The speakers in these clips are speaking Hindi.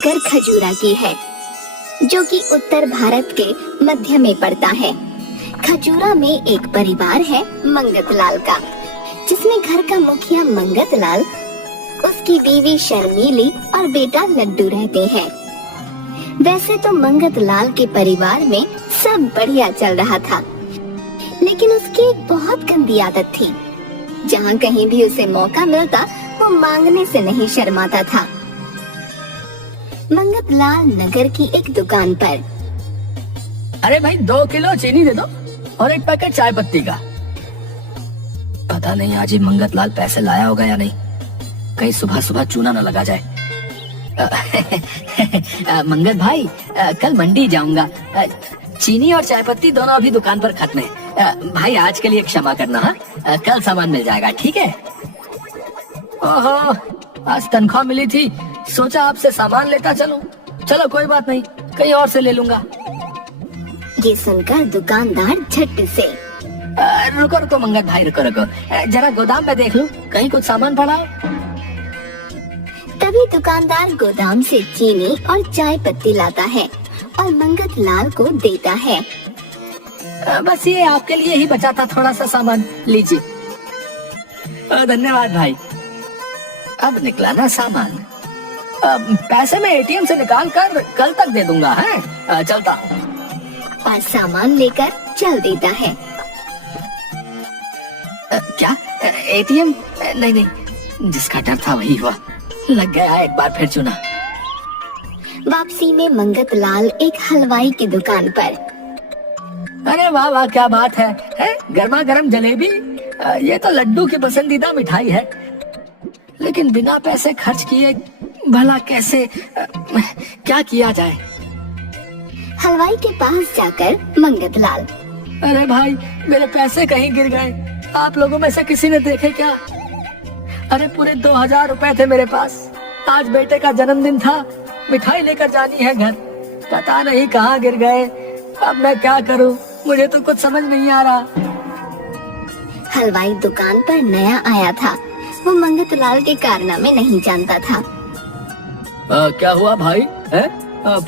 कर खजूरा की है, जो कि उत्तर भारत के मध्य में पड़ता है। खजूरा में एक परिवार है मंगतलाल का, जिसमें घर का मुखिया मंगतलाल, उसकी बीवी शर्मीली और बेटा लड्डू रहते हैं। वैसे तो मंगतलाल के परिवार में सब बढ़िया चल रहा था, लेकिन उसकी एक बहुत गंदी आदत थी। जहाँ कहीं भी उसे मौका मिलता वो मांगने से नहीं शर्माता था। मंगतलाल नगर की एक दुकान पर, अरे भाई 2 किलो चीनी दे दो और 1 पैकेट चाय पत्ती का। पता नहीं आज ये मंगतलाल पैसे लाया होगा या नहीं, कहीं सुबह सुबह चूना न लगा जाए। मंगत भाई, कल मंडी जाऊंगा। चीनी और चाय पत्ती दोनों अभी दुकान पर खत्म है। भाई आज के लिए क्षमा करना। हाँ, कल सामान मिल जाएगा, ठीक है? ओहो, आज तनख्वाह मिली थी, सोचा आपसे सामान लेता चलूं। चलो कोई बात नहीं, कहीं और से ले लूंगा। ये सुनकर दुकानदार झट से, रुको रुको मंगत भाई, रुको, जरा गोदाम में देख लूं, कहीं कुछ सामान पड़ा हो। तभी दुकानदार गोदाम से चीनी और चाय पत्ती लाता है और मंगतलाल को देता है। बस ये आपके लिए ही बचा था थोड़ा सा सामान, लीजिए। धन्यवाद भाई। अब निकला ना सामान, पैसे मैं एटीएम से निकाल कर कल तक दे दूंगा। है चलता हूँ। और सामान लेकर चल देता है। क्या एटीएम? नहीं, जिसका डर था वही हुआ, लग गया एक बार फिर चुना। वापसी में मंगतलाल एक हलवाई की दुकान पर, अरे वाह वाह, क्या बात है, गर्मा गर्म जलेबी। ये तो लड्डू की पसंदीदा मिठाई है, लेकिन बिना पैसे खर्च किए भला कैसे, क्या किया जाए? हलवाई के पास जाकर मंगतलाल, अरे भाई, मेरे पैसे कहीं गिर गए, आप लोगों में से किसी ने देखे क्या? अरे पूरे 2000 रुपए थे मेरे पास। आज बेटे का जन्मदिन था, मिठाई लेकर जानी है घर, पता नहीं कहाँ गिर गए। अब मैं क्या करूँ, मुझे तो कुछ समझ नहीं आ रहा। हलवाई दुकान पर नया आया था, वो मंगतलाल के कारनामे नहीं जानता था। क्या हुआ भाई?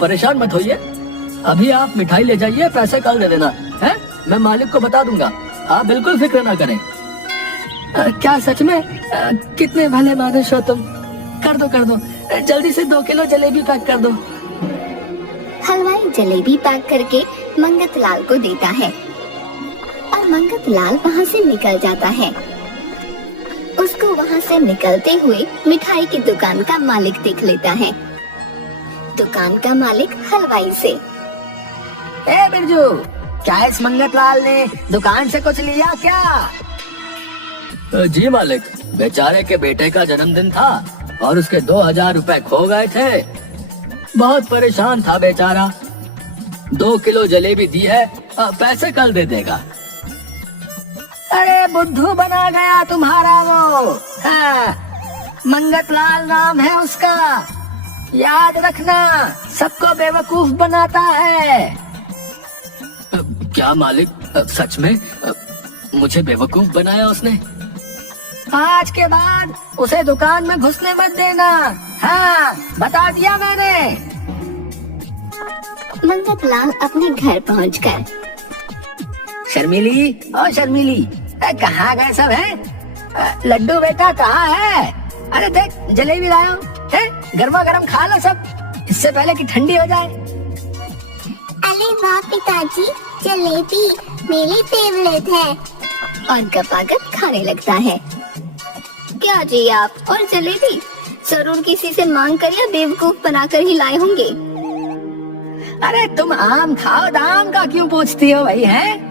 परेशान मत होइए, अभी आप मिठाई ले जाइए, पैसे कल दे देना है, मैं मालिक को बता दूंगा। आप बिल्कुल फिक्र ना करें। क्या सच में? कितने भले मानुष हो तुम। कर दो, जल्दी से 2 किलो जलेबी पैक कर दो। हलवाई जलेबी पैक करके मंगतलाल को देता है और मंगतलाल वहाँ से निकल जाता है। उसको वहाँ से निकलते हुए मिठाई की दुकान का मालिक देख लेता है। दुकान का मालिक हलवाई से, ए बिरजू, क्या इस मंगतलाल ने दुकान से कुछ लिया क्या? जी मालिक, बेचारे के बेटे का जन्मदिन था और उसके 2000 रुपए खो गए थे। बहुत परेशान था बेचारा। 2 किलो जलेबी दी है, पैसे कल दे देगा। अरे बुद्धू बना गया तुम्हारा वो। मंगतलाल नाम है उसका, याद रखना, सबको बेवकूफ बनाता है। क्या मालिक, सच में मुझे बेवकूफ बनाया उसने? आज के बाद उसे दुकान में घुसने मत देना। हाँ, बता दिया मैंने। मंगतलाल अपने घर पहुंचकर, शर्मिली, ओ शर्मिली, कहाँ गए सब हैं? लड्डू बेटा कहाँ है? अरे देख, जलेबी लाया हूँ, गर्मा गर्म खा लो सब, इससे पहले कि ठंडी हो जाए। अरे वाह पिताजी, जलेबी मेरी फेवरेट है। और गपागप खाने लगता है। क्या जी आप, और जलेबी जरूर किसी से मांग कर या बेवकूफ बनाकर ही लाए होंगे। अरे तुम आम खाओ, दाम का क्यों पूछती हो भाई? है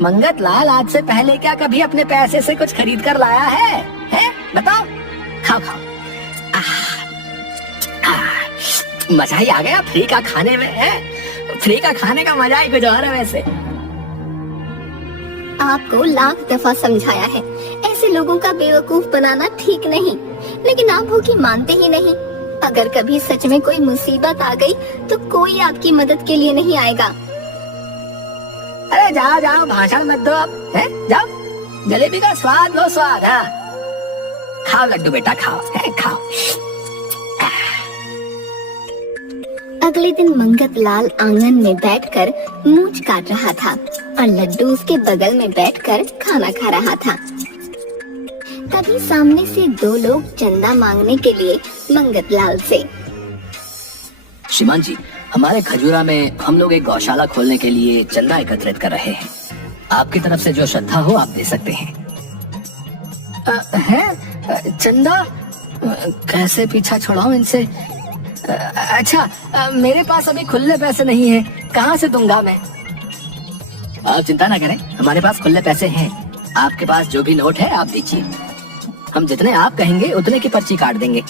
मंगतलाल आज से पहले क्या कभी अपने पैसे से कुछ खरीद कर लाया है? बताओ, खाओ। मजा ही आ गया फ्री का खाने में। फ्री का खाने का मजा ही कुछ और है। वैसे आपको लाख दफा समझाया है, ऐसे लोगों का बेवकूफ बनाना ठीक नहीं, लेकिन आप वो की मानते ही नहीं। अगर कभी सच में कोई मुसीबत आ गई तो कोई आपकी मदद के लिए नहीं आएगा। अरे जाओ, भाषण मत दो अब, जाओ, जलेबी का स्वाद लो, स्वाद। खाओ लड्डू बेटा, खाओ। अगले दिन मंगत लाल आंगन में बैठकर मूंछ काट रहा था और लड्डू उसके बगल में बैठकर खाना खा रहा था। तभी सामने से दो लोग चंदा मांगने के लिए मंगत लाल से। श्रीमान जी, हमारे खजूरा में हम लोग एक गौशाला खोलने के लिए चंदा एकत्रित कर रहे हैं। आपकी तरफ से जो श्रद्धा हो आप दे सकते हैं। है चंदा? कैसे पीछा छुड़ाऊं इनसे? अच्छा, मेरे पास अभी खुले पैसे नहीं है, कहाँ से दूंगा मैं? आप चिंता ना करें, हमारे पास खुले पैसे हैं। आपके पास जो भी नोट है आप दीजिए, हम जितने आप कहेंगे उतने की पर्ची काट देंगे।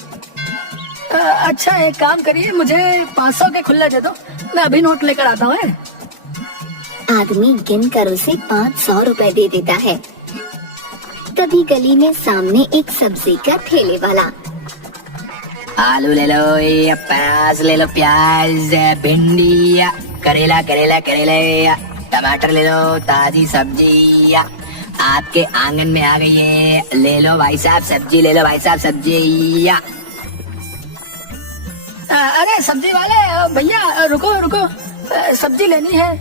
अच्छा, एक काम करिए, मुझे 500 के खुले दे दो, मैं अभी नोट लेकर आता हूँ। आदमी गिन कर उसे 500 रुपए दे देता है। तभी गली में सामने एक सब्जी का ठेले वाला। आलू ले लो या प्याज ले लो, प्याज, भिंडी, करेला करेला करेला, टमाटर ले लो, ताजी सब्जी आपके आंगन में आ गई है, ले लो भाई साहब सब्जी, ले लो भाई साहब सब्जी। अरे सब्जी वाले भैया, रुको रुको, सब्जी लेनी है।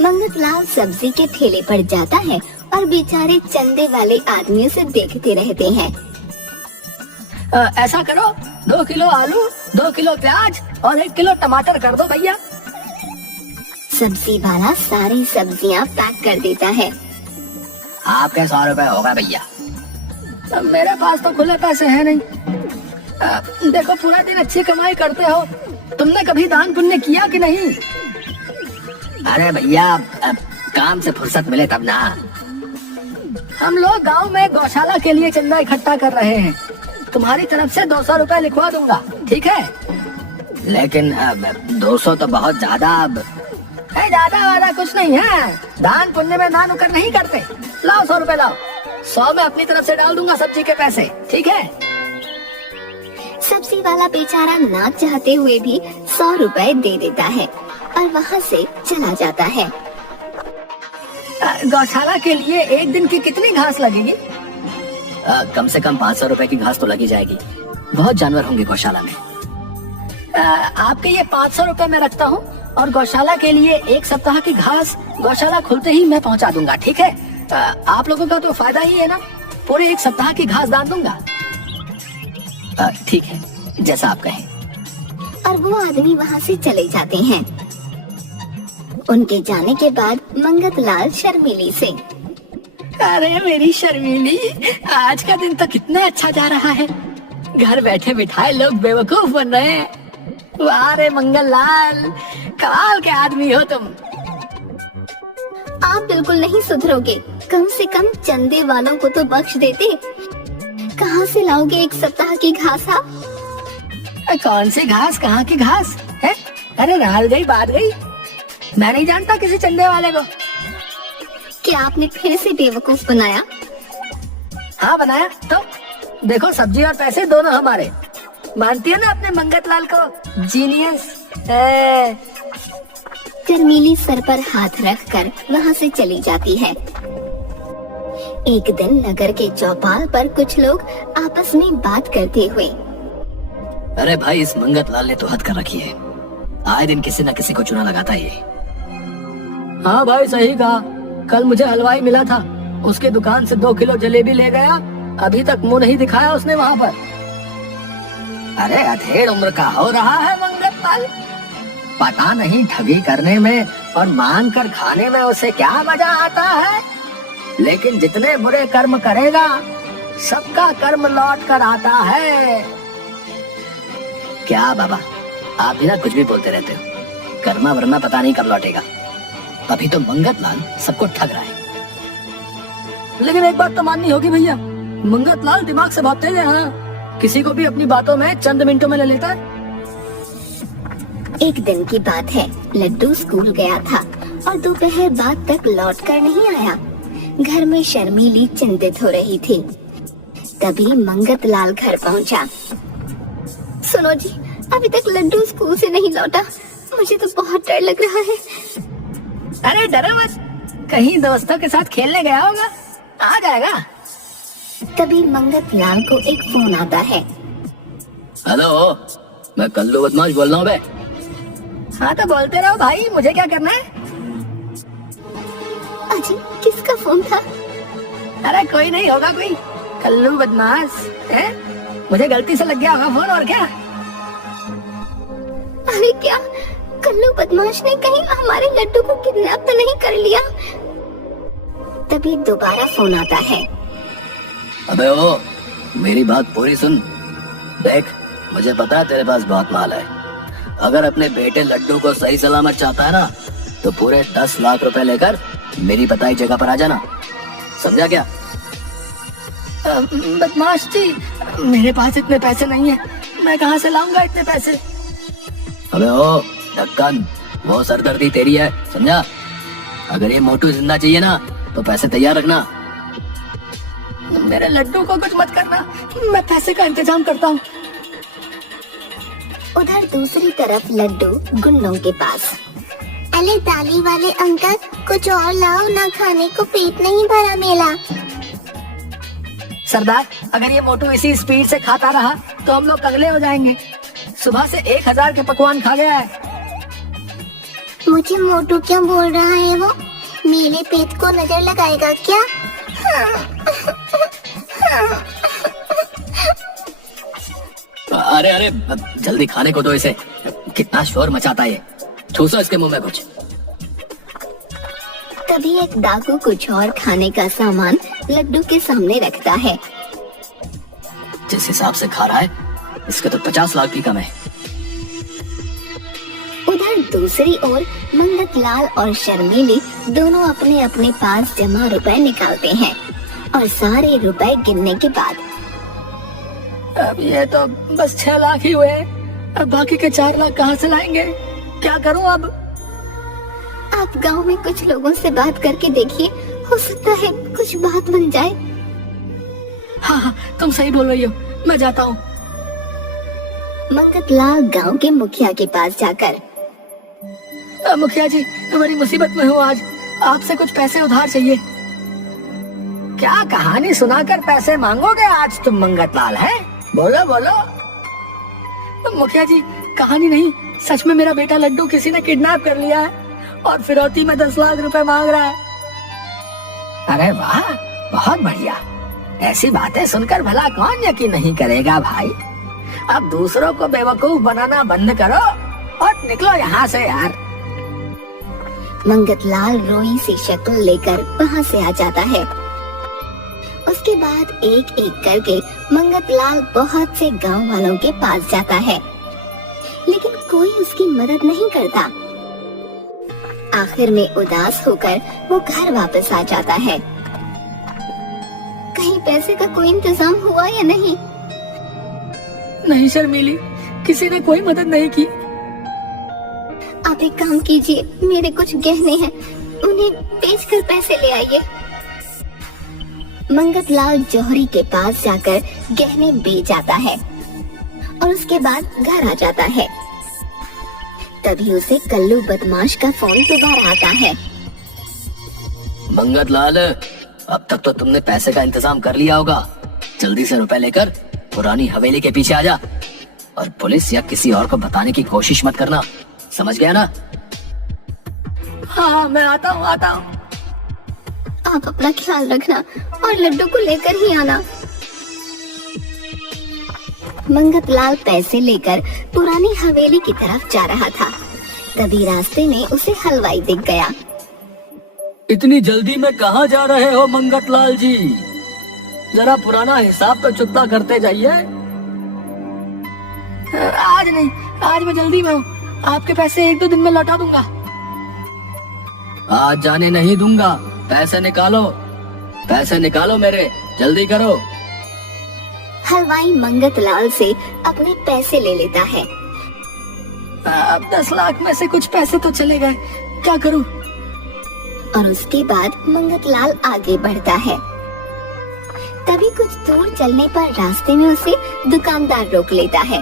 मंगत लाल सब्जी के ठेले पर जाता है और बेचारे चंदे वाले आदमियों से देखते रहते हैं। ऐसा करो, 2 किलो आलू, 2 किलो प्याज और 1 किलो टमाटर कर दो भैया। सब्जी वाला सारी सब्जियां पैक कर देता है। आपके 100 रुपए होगा भैया। मेरे पास तो खुले पैसे हैं नहीं। देखो, पूरा दिन अच्छी कमाई करते हो, तुमने कभी दान पुण्य किया कि नहीं? अरे भैया, काम से फुर्सत मिले तब ना। हम लोग गांव में गौशाला के लिए चंदा इकट्ठा कर रहे हैं, तुम्हारी तरफ से 200 रुपए लिखवा दूंगा, ठीक है? लेकिन 200 तो बहुत ज्यादा। ज्यादा वादा कुछ नहीं है, दान पुण्य में ना नुकर नहीं करते। लाओ 100 रुपए लाओ, 100 में अपनी तरफ से डाल दूंगा सब्जी के पैसे, ठीक है? सब्जी वाला बेचारा ना चाहते हुए भी 100 रुपए दे देता है और वहाँ से चला जाता है। गौशाला के लिए एक दिन की कितनी घास लगेगी? कम से कम 500 रुपए की घास तो लगी जाएगी, बहुत जानवर होंगे गौशाला में। आपके ये 500 रुपए मैं रखता हूँ और गौशाला के लिए 1 सप्ताह की घास गौशाला खुलते ही मैं पहुँचा दूंगा, ठीक है? आप लोगों का तो फायदा ही है ना, पूरे 1 सप्ताह की घास दान दूंगा। ठीक है, जैसा आप कहें। और वो आदमी वहाँ से चले जाते हैं। उनके जाने के बाद मंगत लाल शर्मीली से। अरे मेरी शर्मीली, आज का दिन तो कितना अच्छा जा रहा है, घर बैठे बिठाए लोग बेवकूफ बन रहे हैं। वाह रे मंगल लाल, कमाल के आदमी हो तुम। आप बिल्कुल नहीं सुधरोगे, कम से कम चंदे वालों को तो बख्श देते। कहाँ से लाओगे 1 सप्ताह की घास आप? कौन सी घास, कहाँ की घास है? अरे रात गई बात गई, मैं नहीं जानता किसी चंदे वाले को। क्या आपने फिर से बेवकूफ बनाया? हाँ बनाया तो। देखो, सब्जी और पैसे दोनों हमारे। मानती है ना अपने मंगत लाल को? जीनियस। शर्मीली सर पर हाथ रखकर वहाँ से चली जाती है। एक दिन नगर के चौपाल पर कुछ लोग आपस में बात करते हुए। अरे भाई, इस मंगत लाल ने तो हद कर रखी है, आए दिन किसी न किसी को चुना लगाता है ये। हाँ भाई, सही कहा। कल मुझे हलवाई मिला था, उसके दुकान से 2 किलो जलेबी ले गया, अभी तक मुंह नहीं दिखाया उसने वहाँ पर। अरे अधेड़ उम्र का हो रहा है मंगत लाल, पता नहीं ठगी करने में और मान कर खाने में उसे क्या मजा आता है, लेकिन जितने बुरे कर्म करेगा सबका कर्म लौट कर आता है। क्या बाबा, आप भी ना कुछ भी बोलते रहते हो, कर्मा वर्मा पता नहीं कब लौटेगा। अभी तो मंगत लाल सबको ठग रहा है। लेकिन एक बात तो माननी होगी भैया, मंगत लाल दिमाग से बहुत तेज है। हाँ, किसी को भी अपनी बातों में चंद मिनटों में ले लेता है। एक दिन की बात है, लड्डू स्कूल गया था और दोपहर बाद तक लौट कर नहीं आया। घर में शर्मीली चिंतित हो रही थी। तभी मंगत लाल घर पहुंचा। सुनो जी, अभी तक लड्डू स्कूल से नहीं लौटा, मुझे तो बहुत डर लग रहा है। अरे डरो मत, कहीं दोस्तों के साथ खेलने गया होगा, आ जाएगा। तभी मंगत लाल को एक फोन आता है। हेलो, मैं कल्लू बदमाश बोल रहा हूँ बे। हाँ तो बोलते रहो भाई, मुझे क्या करना है? अजी किसका फोन था? अरे कोई नहीं होगा, कोई कल्लू बदमाश है, मुझे गलती से लग गया होगा फोन, और क्या। अरे क्या कल्लू बदमाश ने कहीं हमारे लड्डू को किडनैप तो नहीं कर लिया? तभी दोबारा फोन आता है। अबे ओ, मेरी बात पूरी सुन। देख, मुझे पता है तेरे पास बहुत माल है। अगर अपने बेटे लड्डू को सही सलामत चाहता है ना, तो पूरे 10 लाख रुपए लेकर मेरी बताई जगह पर आ जाना, समझा क्या? बदमाश जी, मेरे पास इतने पैसे नहीं है, मैं कहाँ से लाऊंगा इतने पैसे? अबे ओ ढक्कन, वो सरदर्दी तेरी है, समझा? अगर ये मोटू जिंदा चाहिए ना, तो पैसे तैयार रखना। मेरे लड्डू को कुछ मत करना, मैं पैसे का इंतजाम करता हूँ। उधर दूसरी तरफ लड्डू गुंडों के पास। अरे ताली वाले अंकल, कुछ और लाओ ना, खाने को पेट नहीं भरा मेरा। सरदार, अगर ये मोटू इसी स्पीड से खाता रहा तो हम लोग अगले हो जाएंगे। सुबह से 1000 के पकवान खा गया है। मुझे मोटू क्या बोल रहा है वो? मेरे पेट को नजर लगाएगा क्या? अरे अरे, जल्दी खाने को दो इसे, कितना शोर मचाता है ये। ठूसो इसके मुंह में कुछ। तभी एक डाकू कुछ और खाने का सामान लड्डू के सामने रखता है। जिस हिसाब से खा रहा है, इसके तो 50 लाख भी कम है। उधर दूसरी ओर मंगतलाल और शर्मीली दोनों अपने अपने पास जमा रुपए निकालते हैं और सारे रुपए गिनने के बाद, अब ये तो बस 6 लाख ही हुए, अब बाकी के 4 लाख कहाँ से लाएंगे? क्या करूं अब? आप गांव में कुछ लोगों से बात करके देखिए, हो सकता है कुछ बात बन जाए। हाँ हाँ, तुम सही बोल रही हो, मैं जाता हूँ। मंगतलाल गांव के मुखिया के पास जाकर, मुखिया जी, बड़ी मुसीबत में हूँ आज, आपसे कुछ पैसे उधार चाहिए। क्या कहानी सुनाकर पैसे मांगोगे आज तुम मंगतलाल, है? बोलो बोलो। मुखिया जी, कहानी नहीं, सच में मेरा बेटा लड्डू किसी ने किडनैप कर लिया है और फिरौती में 10 लाख रुपए मांग रहा है। अरे वाह, बहुत बढ़िया। ऐसी बातें सुनकर भला कौन यकीन नहीं करेगा भाई। अब दूसरों को बेवकूफ बनाना बंद करो और निकलो यहाँ से यार। मंगतलाल रोई सी शक्ल लेकर वहाँ से आ जाता है। उसके बाद एक एक करके मंगतलाल बहुत से गांव वालों के पास जाता है, लेकिन कोई उसकी मदद नहीं करता। आखिर में उदास होकर वो घर वापस आ जाता है। कहीं पैसे का कोई इंतजाम हुआ या नहीं? नहीं शर्मीली, किसी ने कोई मदद नहीं की। आप एक काम कीजिए, मेरे कुछ गहने हैं, उन्हें बेचकर पैसे ले आइए। मंगतलाल जौहरी के पास जाकर गहने बेच आता है और उसके बाद घर आ जाता है। तभी उसे कल्लू बदमाश का फोन दोबारा आता है। मंगतलाल, अब तक तो तुमने पैसे का इंतजाम कर लिया होगा, जल्दी से रुपए लेकर पुरानी हवेली के पीछे आ जा और पुलिस या किसी और को बताने की कोशिश मत करना, समझ गया ना? हाँ, मैं आता हूँ। आप अपना ख्याल रखना और लड्डू को लेकर ही आना। मंगतलाल पैसे लेकर पुरानी हवेली की तरफ जा रहा था। तभी रास्ते में उसे हलवाई दिख गया। इतनी जल्दी में कहाँ जा रहे हो मंगतलाल जी? जरा पुराना हिसाब तो चुकता करते जाइए। आज नहीं, आज मैं जल्दी में हूँ, आपके पैसे 1-2 दिन में लौटा दूंगा। आज जाने नहीं दूंगा, पैसे निकालो मेरे, जल्दी करो। हलवाई मंगतलाल से अपने पैसे ले लेता है। अब 10 लाख में से कुछ पैसे तो चले गए, क्या करूं? और उसके बाद मंगतलाल आगे बढ़ता है। तभी कुछ दूर चलने पर रास्ते में उसे दुकानदार रोक लेता है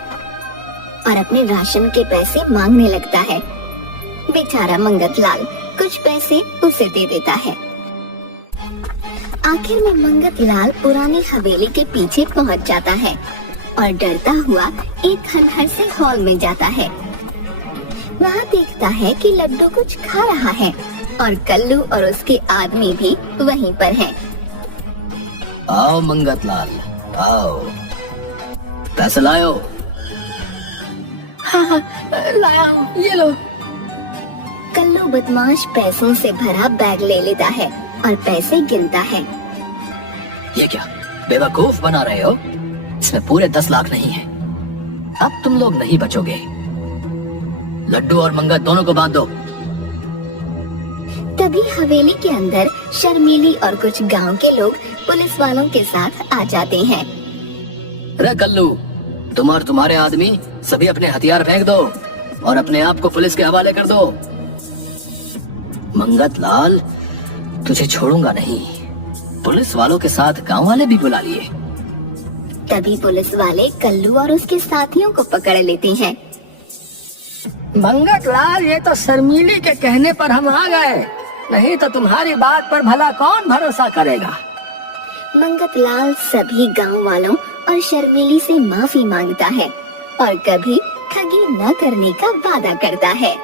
और अपने राशन के पैसे मांगने लगता है। बेचारा मंगतलाल कुछ पैसे उसे दे देता है। आखिर में मंगतलाल पुरानी हवेली के पीछे पहुंच जाता है और डरता हुआ एक खंडहर से हॉल में जाता है। वहाँ देखता है कि लड्डू कुछ खा रहा है और कल्लू और उसके आदमी भी वहीं पर हैं। आओ मंगतलाल, आओ, पैसे लाओ। हाँ, लाया हूँ, ये लो। कल्लू बदमाश पैसों से भरा बैग ले लेता है और पैसे गिनता है। ये क्या बेवकूफ बना रहे हो? इसमें पूरे 10 लाख नहीं है। अब तुम लोग नहीं बचोगे। लड्डू और मंगत दोनों को बांध दो। तभी हवेली के अंदर शर्मीली और कुछ गांव के लोग पुलिस वालों के साथ आ जाते हैं। रे कल्लू, तुम और तुम्हारे आदमी सभी अपने हथियार फेंक दो और अपने आप को पुलिस के हवाले कर दो। मंगतलाल, तुझे छोड़ूंगा नहीं। पुलिस वालों के साथ गांव वाले भी बुला लिए। तभी पुलिस वाले कल्लू और उसके साथियों को पकड़ लेते हैं। मंगतलाल, ये तो शर्मीली के कहने पर हम आ गए, नहीं तो तुम्हारी बात पर भला कौन भरोसा करेगा। मंगतलाल सभी गांव वालों और शर्मीली से माफी मांगता है और कभी ठगी न करने का वादा करता है।